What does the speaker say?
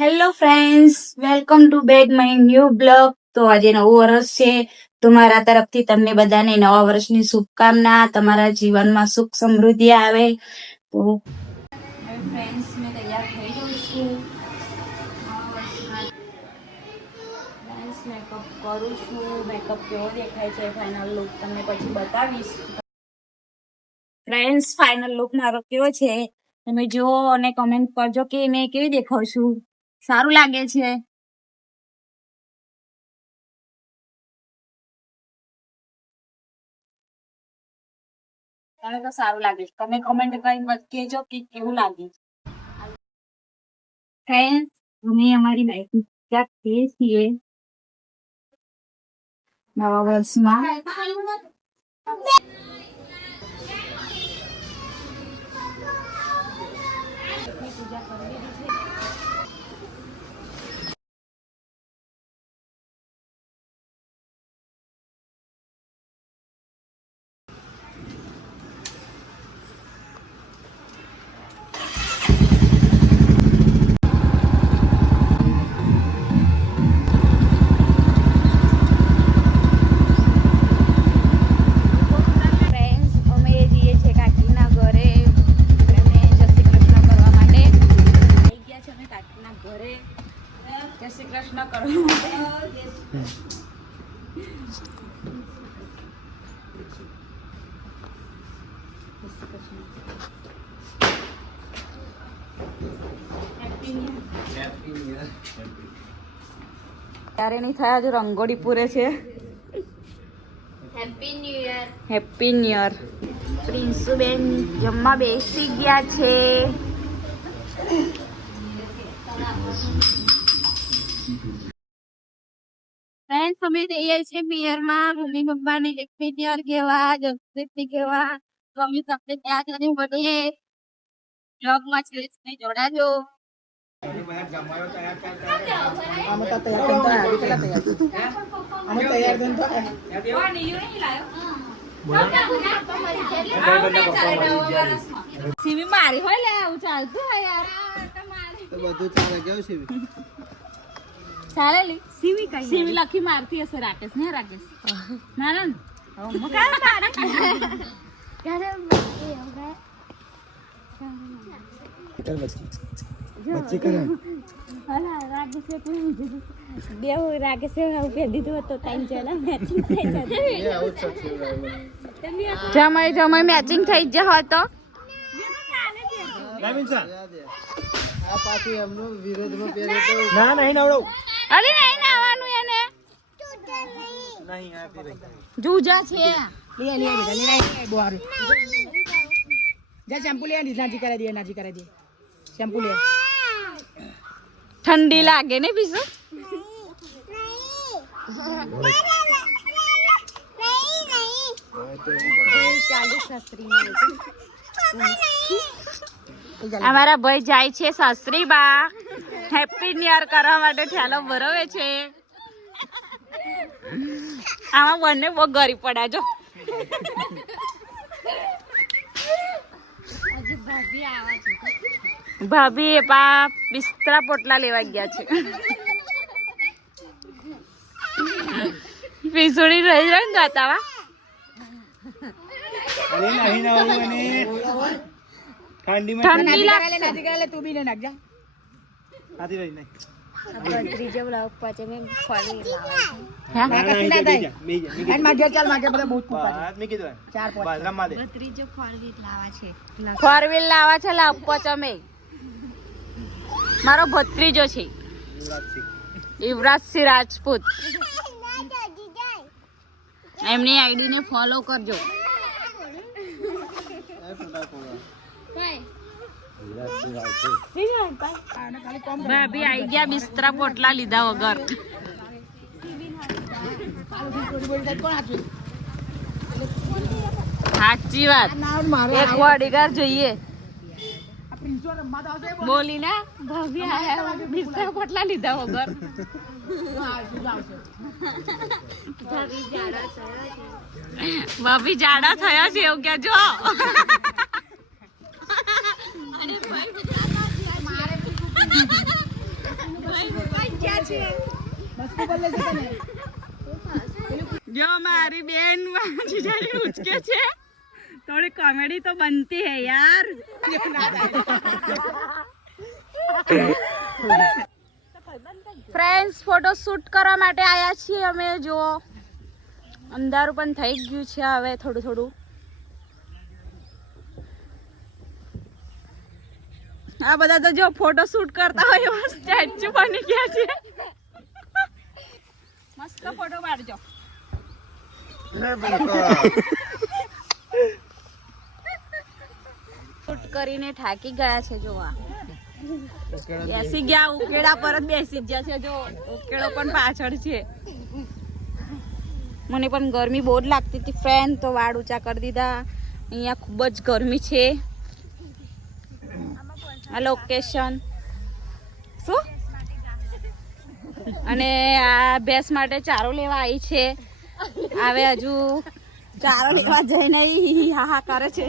Hello friends, welcome to back my new blog. તો આજે નવું વર્ષ છે, તો મારા તરફથી તમને બધાને નવા વર્ષની શુભકામના. તમારા જીવનમાં સુખ સમૃદ્ધિ આવે. તો ફ્રેન્ડ્સ, મેં તૈયાર થઈ ગઈ છું. મેકઅપ કરું છું. મેકઅપ કેવો દેખાય છે ફાઇનલ લુક તમને પછી બતાવીશ. ફ્રેન્ડ્સ, ફાઇનલ લુક મારો કેવો છે તમે જુઓ અને કમેન્ટ કરજો કે મેં કેવી દેખાઉં છું. સારું લાગે છે? તને તો સારું લાગે છે. તમે કમેન્ટ કરીને કહેજો કે કેવું લાગે છે. ફ્રેન્ડ્સ, અમે અમારી લાઈફ ક્યાંક છીએ નવા વર્ષમાં. પૂજા કરી દીધી છે. જય શ્રી કૃષ્ણ કરવા માટે ત્યારે નહીં થયા જો રંગોળી પૂરે છે. Happy new year. Happy new year. Prinsuben જમવા બેસી ગયા છે. ફ્રેન્ડ્સ, અમે જઈએ છીએ પિયરમાં મમ્મી પપ્પાને હેપી ન્યુ યર કહેવા, જમતી કહેવા. તો અમે તમને ત્યાં જઈને મળીએ. બ્લોગમાં છે જોડાજો. સીવી મારી હોય લે, આવું ચાલતું હોય યાર. બધું ચાલે કેવું સીવી ચાલે લી સીવી કઈ સીવી લખી મારતી હશે રાકેશ ને રાકેશ ના મકા મારે ક્યારે બચ્ચી કરે હલા રાકેશ કોઈ દેવ રાકેશ હું કે દીધું તો ટાઈમ ચાલે મેચિંગ થઈ જશે. જમાઈ જમાઈ મેચિંગ થઈ જ હોય તો આ પાછી એમનો વિરોધમાં પહેરે તો ના નહીં નવડો. અરે નહીં નાવાનું એને નહીં આપી રહી જુજા છે. લે લે લે લે બોર જા શેમ્પુ લે નાજી કરાવી દે શેમ્પુ લે. ઠંડી લાગે ને બીજું અમારા ભાઈ જાય છે સાસરી બા હેપી ન્યુ યર કરવા માટે ઠેલો ભરવે છે. આમાં બંને બહુ ગરીબ પડ્યા જો. ભાભી એ પા બિસ્તરા પોટલા લેવા ગયા છે. પીસુડી રહી જાય ને જાતાવા ઠંડી લાગે નાજી કરે તું બી ને નાખ જા આતી રહી નહીં. ત્રીજો બ્લોગ પાછે મે ફરી લાવા હે કસી ના થાય એન માગે ચાલ માગે બધા બહુ કુપા મે કીધું ચાર પાંચ બાદરામ માં દે. ત્રીજો ફોરવીલ લાવા છે. ફોરવીલ લાવા છે લા પચો મે મારો ભત્રીજો છે યુવરાજસિંહ રાજપૂત. એમની આઈડી ને ફોલો કરજો. ભાભી આઈ ગયા બિસ્તરા પોટલા લીધા વગર. સાચી વાત. એક બોડીગાર્ડ જોઈએ બોલી ને ભાભી આયા બિસ્તરા પોટલા લીધા વગર. ભાભી જાડા થયા છે એવું કેજો. અરે ભાઈ જો મારી બેન જીજાજી ઉચકે છે, થોડી કોમેડી તો બનતી હે યાર. ફ્રેન્ડ્સ ફોટો શૂટ કરવા માટે આવ્યા છીએ અમે. જો અંધારું પણ થઈ ગયું છે હવે થોડું થોડું. આ બધા તો જો ફોટો શૂટ કરતા હોય એવા સ્ટેચ્યુ બની ગયા છે. મસ્ત ફોટો પાડજો. શૂટ કરીને થાકી ગયા છે. જોવા બેસી ગયા ઉકેડા પર જ બેસી ગયા છે. જો ઉકેડો પણ પાછળ છે. મને પણ ગરમી બહુ જ લાગતી હતી ફ્રેન્ડ, તો વાળ ઊંચા કરી દીધા. અહીંયા ખૂબ જ ગરમી છે. આ લોકેશન શું, અને આ ભેંસ માટે ચારો લેવા આવી છે. હવે હજુ ચારો લેવા જઈને હા હા કરે છે.